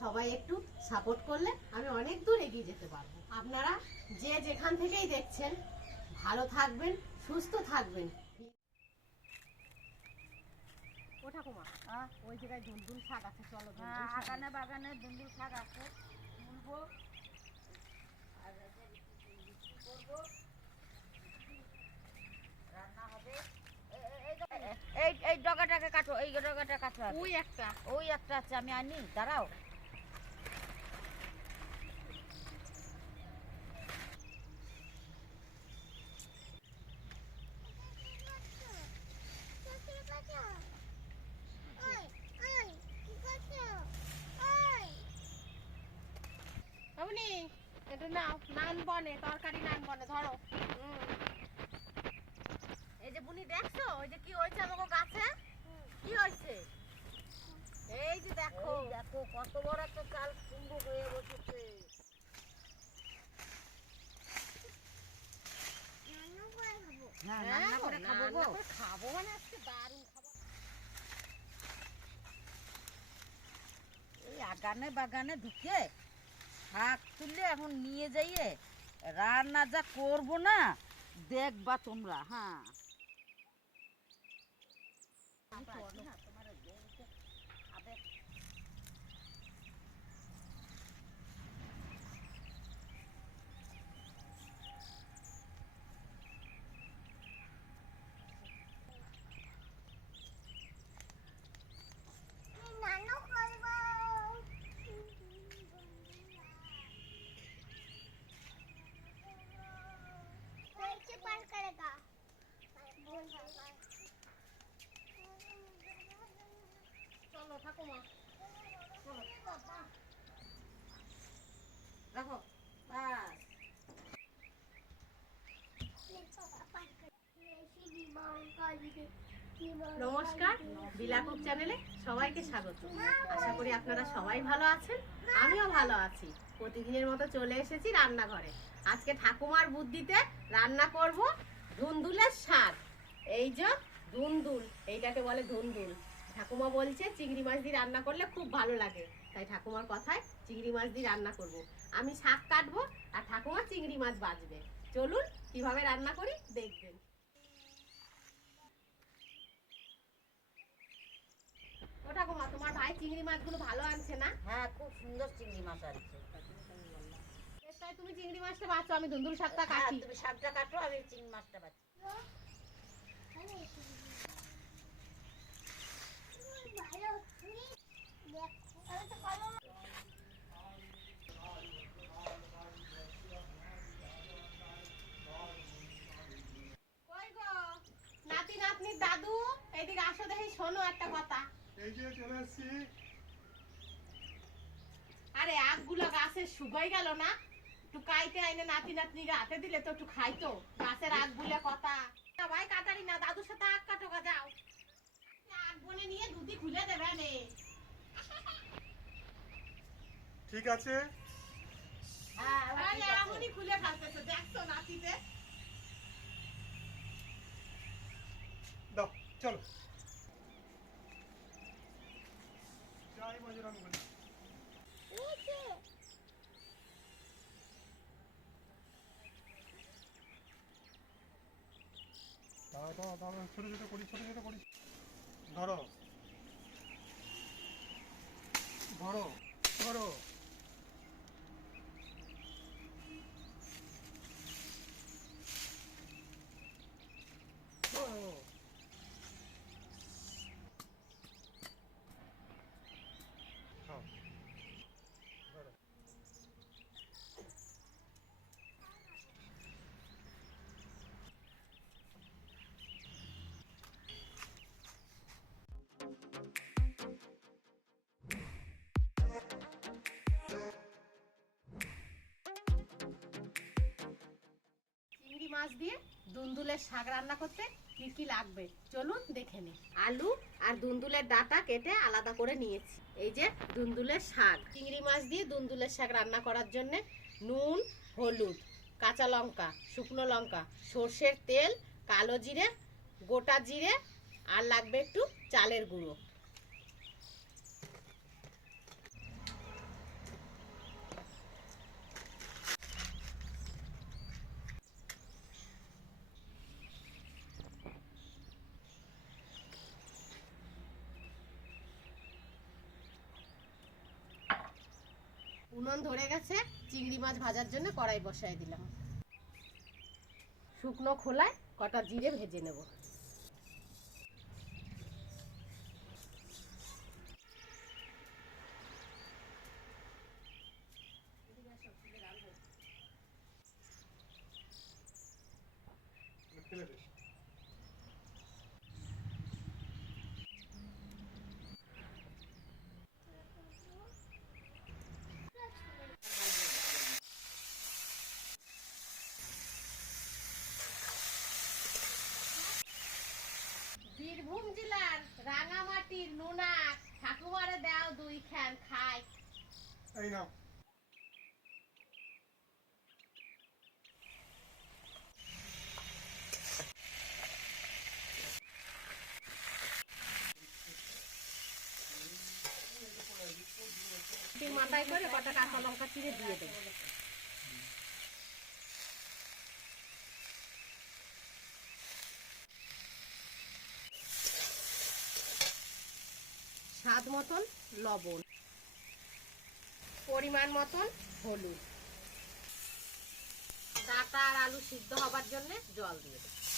সবাই একটু সাপোর্ট করলে আমি অনেক দূর এগিয়ে যেতে পারব। আপনারা যে যেখান থেকেই দেখছেন ভালো থাকবেন সুস্থ থাকবেন। ও ঠাকুমা ওই জায়গায় দুলদুল শাক আছে চলো দুলদুল শাক আগানে বাগানে শাক আছে। তুলবো। আর করব রান্না হবে। এ- এ- এই এই এই ডগাটাকে কাটো এই ডগাটা কাটো ওই একটা। ওই একটা আছে আমি আনি দাঁড়াও। এটা নাও নান বনে তরকারি নান বনে ধরো। এই যে বুনি দেখছ? ওই যে কি হয়েছে আমাকে গাছে? কি হয়েছে? এই যে দেখো। দেখো কত বড় একটা চাল কুমড়ো হয়ে বসেছে। হ্যাঁ খাব মানে আজকে দারুণ খাব এই আগানে বাগানে ঢুকে শাক তুললে এখন নিয়ে যাইয়ে রান্না যা করব না দেখবা তোমরা হ্যাঁ। নমস্কার বিলাকুক চ্যানেলে সবাইকে স্বাগত। আশা করি আপনারা সবাই ভালো আছেন, আমিও ভালো আছি। প্রতিদিনের মতো চলে এসেছি রান্নাঘরে। আজকে ঠাকুমার বুদ্ধিতে রান্না করব ধুন্দুলের শাক এই যে ধুন্দুল, এইটাকে বলে ধুন্দুল। ঠাকুমা বলছে চিংড়ি মাছ দিয়ে রান্না করলে খুব ভালো লাগে। তাই ঠাকুমার কথায় চিংড়ি মাছ দিয়ে রান্না করব। আমি শাক কাটবো আর ঠাকুমা চিংড়ি মাছ বাজবে। চলুন কীভাবে রান্না করি দেখবেন। ও ঠাকুমা তোমার ভাই চিংড়ি মাছগুলো ভালো আনছে না? হ্যাঁ খুব সুন্দর চিংড়ি মাছ তুমি চিংড়ি মাছটা বাঁচো আমি ধুন্দুল শাকটা হ্যাঁ, কাটি। তুমি শাকটা কাটো আমি চিংড়ি মাছটা বাছি নাতি নাতনির দাদু এইদিকে আসো দেখি শোনো একটা কথা। এই যে চলে এসছি আরে আগগুলো গাছে শুকাই গেল না। একটু কাইতে আইনে নাতি নাতনিকে হাতে দিলে তো একটু খাইতো। গাছের আগ বুলে কথা। না ভাই কাটারি না দাদুর সাথে আগ কাটো গা যাও। আগ বনে নিয়ে দুধি খুলে দেবে নে ঠিক আছে হ্যাঁ এবার আরে ঠিক আছে। এমনই খুলে ফেলতেছে দেখছ আছে দাও চলো। যাই বজরং বলি। ছোট ছোট করি ছোট ছোট করি। ধরো ধরো। ধরো ধরো। দিয়ে দুন্দুলের শাক রান্না করতে কি কি লাগবে? চলুন দেখে নি আলু আর দুন্দুলের ডাটা কেটে আলাদা করে নিয়েছি। এই যে দুন্দুলের শাক। চিংড়ি মাছ দিয়ে দুন্দুলের শাক রান্না করার জন্য নুন, হলুদ, কাঁচা লঙ্কা, শুকনো লঙ্কা, সর্ষের তেল, কালো জিরে, গোটা জিরে, আর লাগবে একটু চালের গুঁড়ো। উনুন ধরে গেছে, চিংড়ি মাছ ভাজার জন্য কড়াই বসায় দিলাম। শুকনো খোলায় কটা জিরে ভেজে নেব। রাঙামাটির ঠাকুমারে দাও দুই খান খাই। এই নাও। মাথায় করে কটা কাঁচা লঙ্কা চিড়ে দিয়ে দেবো। স্বাদ মতন লবণ, পরিমাণ মতন হলুদ। ডাটা আর আলু সিদ্ধ হবার জন্য জল দিয়ে দেবো।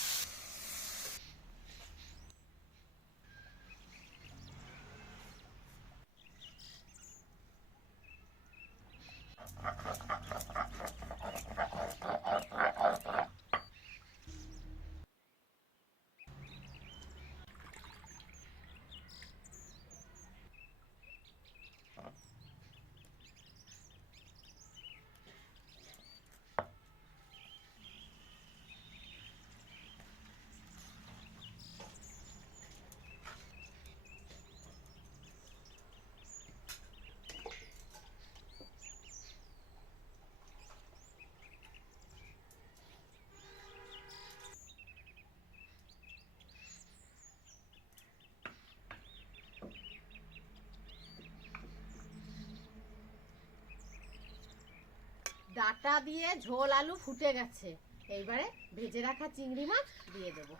ডাটা দিয়ে ঝোল আলু ফুটে গেছে। এইবারে ভেজে রাখা চিংড়ি মাছ দিয়ে দেব।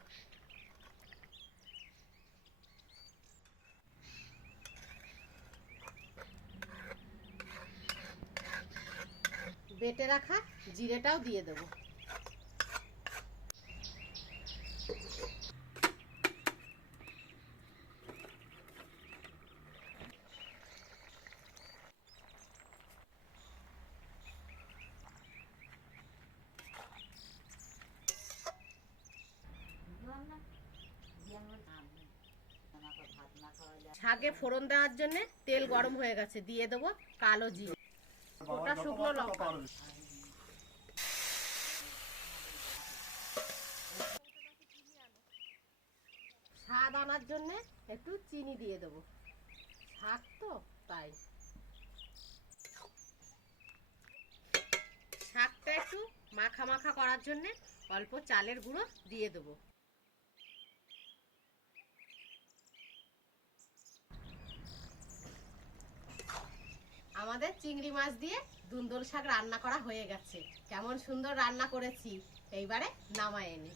বেটে রাখা জিরেটাও দিয়ে দেবো। শাকে ফোড়ন দেওয়ার জন্য তেল গরম হয়ে গেছে, দিয়ে দেবো কালো জিরে। গোটা শুকনো লঙ্কা। স্বাদ আনার জন্য একটু চিনি দিয়ে দেবো। শাক তো, তাই। শাকটা একটু মাখা মাখা করার জন্য অল্প চালের গুঁড়ো দিয়ে দেবো। আমাদের চিংড়ি মাছ দিয়ে দুন্দুল শাক রান্না করা হয়ে গেছে। কেমন সুন্দর রান্না করেছি। এইবারে নামায় এনে।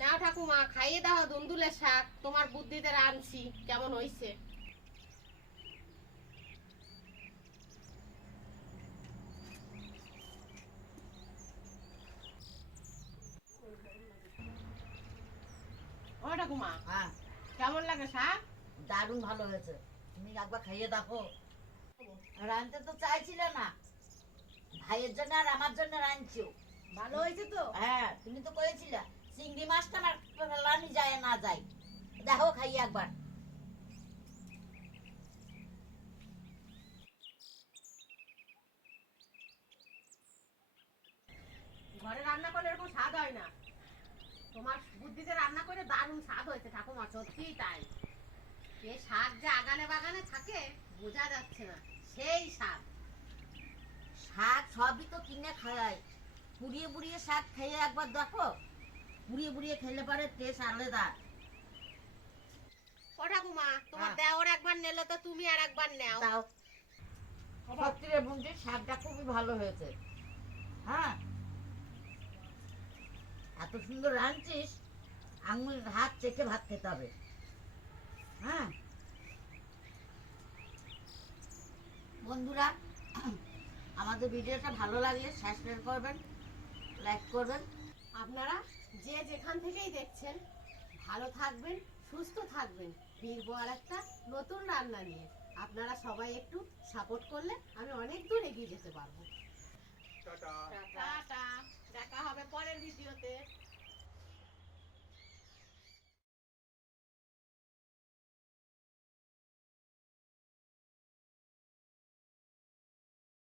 নাও ঠাকুমা খাইয়ে দাও দুন্দুলের শাক। তোমার বুদ্ধিতে রাঁধছি। কেমন হইছে? ও ঠাকুমা হ্যাঁ। কেমন লাগে শাক? দারুণ ভালো হয়েছে। তুমি একবার খাইয়ে দেখো। রাঁধতে তো চাইছিলে না। ভাইয়ের জন্য আর আমার জন্য রাঁধছো। ভালো হয়েছে তো? হ্যাঁ তুমি তো করেছিলে। চিংড়ি মাছটা আমার ফেলানি যায় না যায়। দেখো খাই একবার। ঘরে রান্না করলে এরকম স্বাদ হয় না। তোমার বুদ্ধিতে রান্না করে দারুণ স্বাদ হয়েছে ঠাকুমা সত্যিই তাই। এ শাক যে আগানে বাগানে থাকে বোঝা যাচ্ছে না। সেই শাক শাক সবই তো কিনে খায়। পুড়িয়ে পুড়িয়ে শাক খেয়ে একবার দেখো। পুড়িয়ে পুড়িয়ে খেলে পরে টেস্ট আলাদা ও ঠাকুমা তোমার হ্যাঁ। একবার নিলে তো তুমি আর একবার নেও। তাও সত্যি রে শাকটা খুবই ভালো হয়েছে। হ্যাঁ। এত সুন্দর রাঁধছিস আঙুল হাত চেখে ভাত খেতে হবে। হ্যাঁ। বন্ধুরা আমাদের ভিডিওটা ভালো লাগলে সাবস্ক্রাইব করবেন লাইক করবেন। আপনারা যে যেখান থেকেই দেখছেন ভালো থাকবেন সুস্থ থাকবেন। ফিরবো আর একটা নতুন রান্না নিয়ে। আপনারা সবাই একটু সাপোর্ট করলে আমি অনেক দূর এগিয়ে যেতে পারব। টাটা। টাটা। দেখা হবে পরের ভিডিওতে।